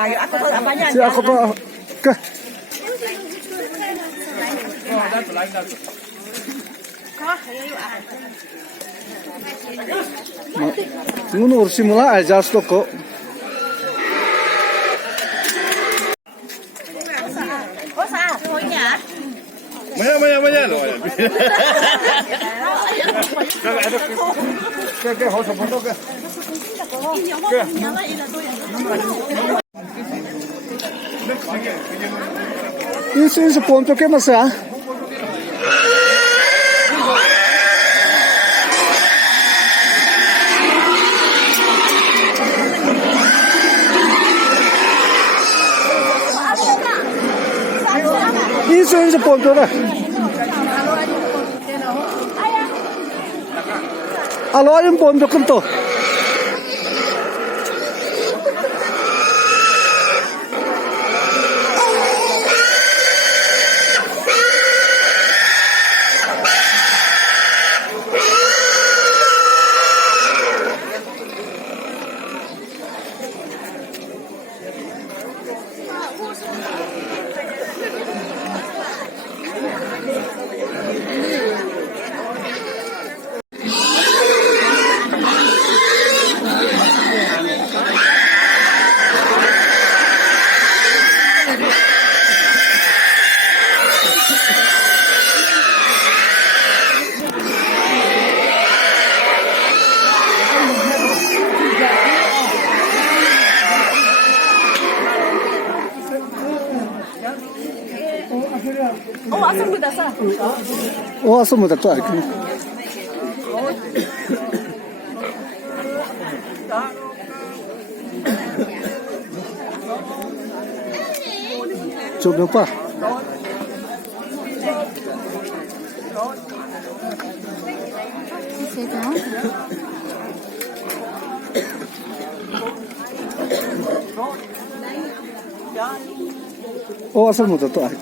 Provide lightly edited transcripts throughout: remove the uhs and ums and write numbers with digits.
Aku tahu apanya. Si ako pa. Ka. Ngunur simula adjust ko. Oh, saan? Punya. Maya lo. Que hoso foto que. Isso ponto que mas ah. Isso ponto né. Alo yung ponto kanto. Oh, asam muda sa. Oh, asam muda to ay. Coba pa. Oh, asam muda to ay.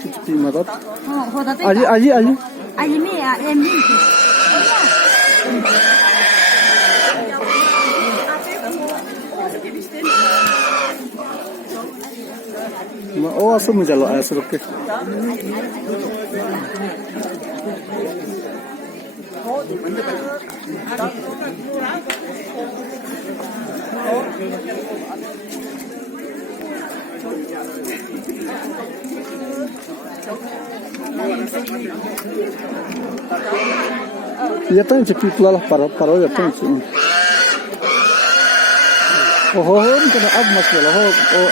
Cuci mata. Ali. Ali mi ya, emmi. Oh, asam muda lo ay suruh ke. Ya tan cepi pula lah para ya tan sih. Oh, kita ab masalah. Oh.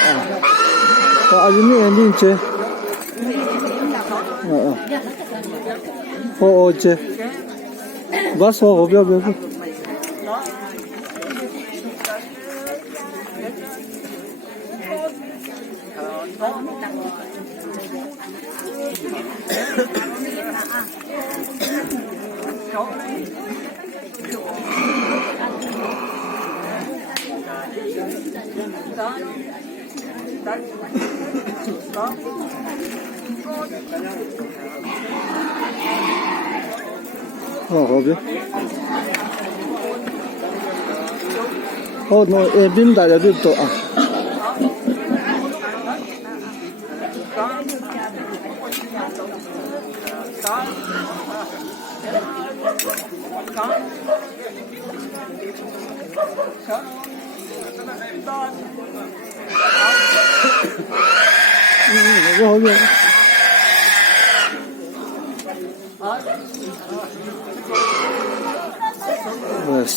Aja ni ending ce. Oh ce. Bas ho biar. Oh, biar. Oh no, bim dah jadi tu ah. Yes.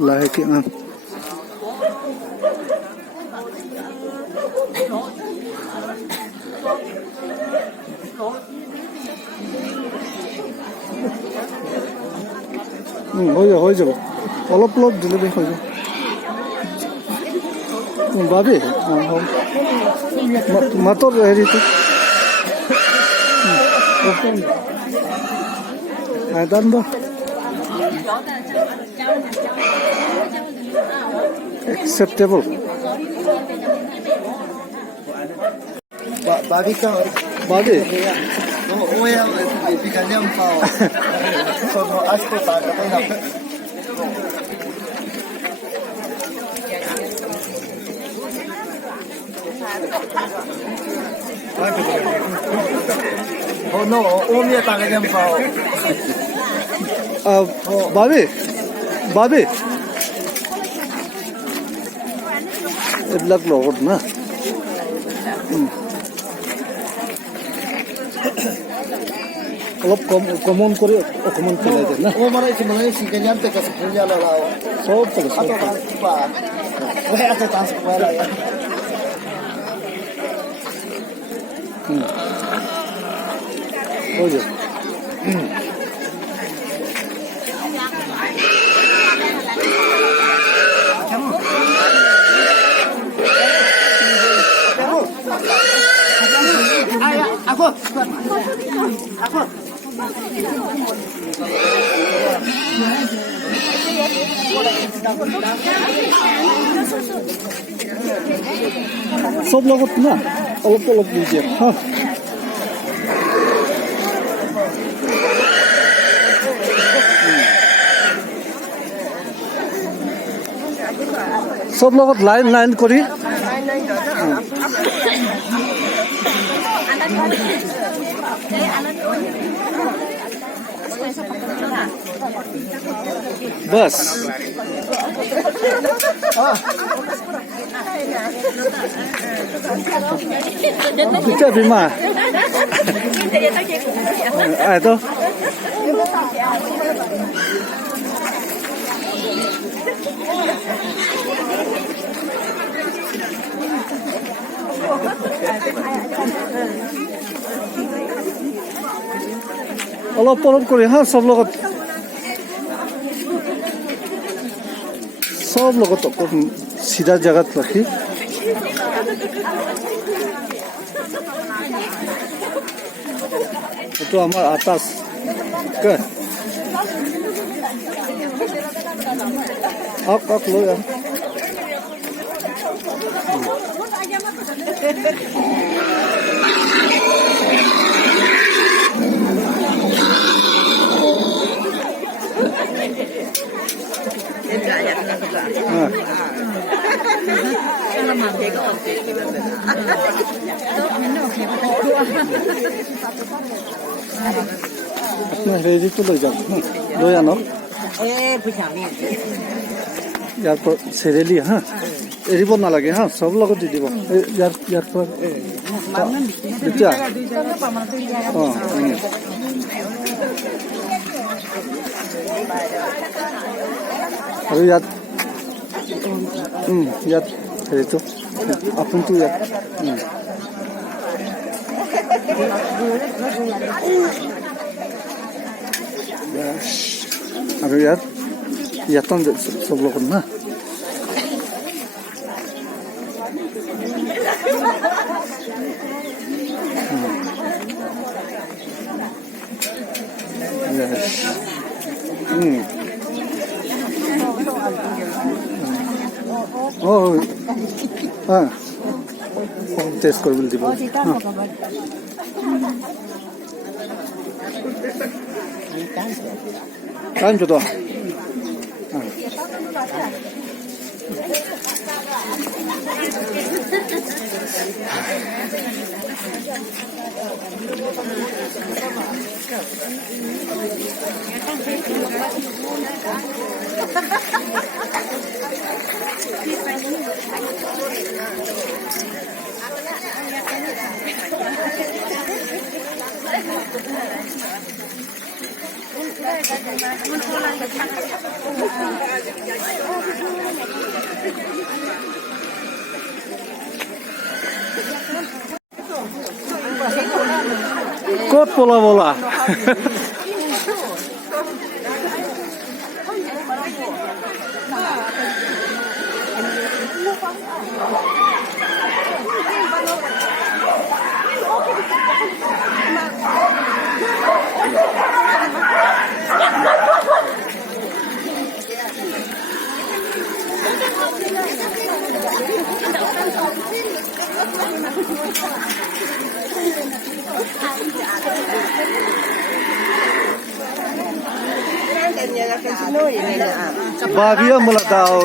Lahir ke হৈ যাব অলপ অলপ দিলে হৈ যাব ভাবি মাতৰ হেৰিটো দাম দা acceptable Babi ka. Babi O ya bikanyam pa. So no asko ta ka na. Oh no, o mi ta ka jam pa. Babi এইবিলাক লগত না অলপ কমন কৰি অকমান পেলাই দে না O mara isi mara isi kanyam te ka punya la la. সব পেলাই সব Pa. Wah ate chance ko la ya. হৈ যাব সব লগত না অলপ অলপ দি দিয়ে হা সব লগত লাইন লাইন কৰি बस kita bima itu অলপ অলপ কৰি হা সব লগত সব লগত সিধা জায়গাত রাখি এইটো আমাৰ আটাছ আক লৈ আহ হেৰিটো লৈ যাম লৈ আনক ইয়াৰ পৰা চেৰেলি হা এৰিব নালাগে হা সব লগত দি দিব ইয়াৰ পৰা এতিয়া আৰু ইয়াত হেৰিটো আপোনটো ইয়াত আৰু ইয়াত সব লগত না টেষ্ট কৰিবলৈ দিব টাইম টো ক'ত পলা বলা Babiya mula tao.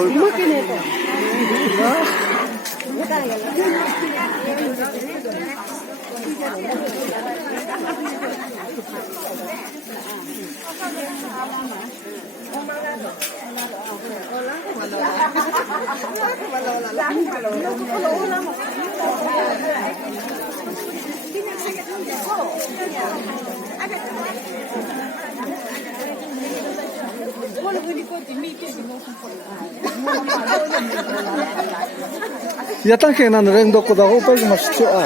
Yatan kenan reng doko da ho pa mas chu a.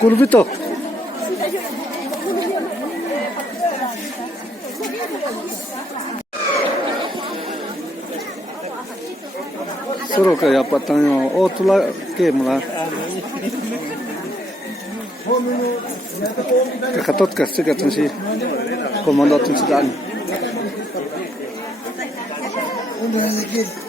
Kurbito. Soro kaya patang o tula ke mula. Kakatot kasi katong si komando atong sudan.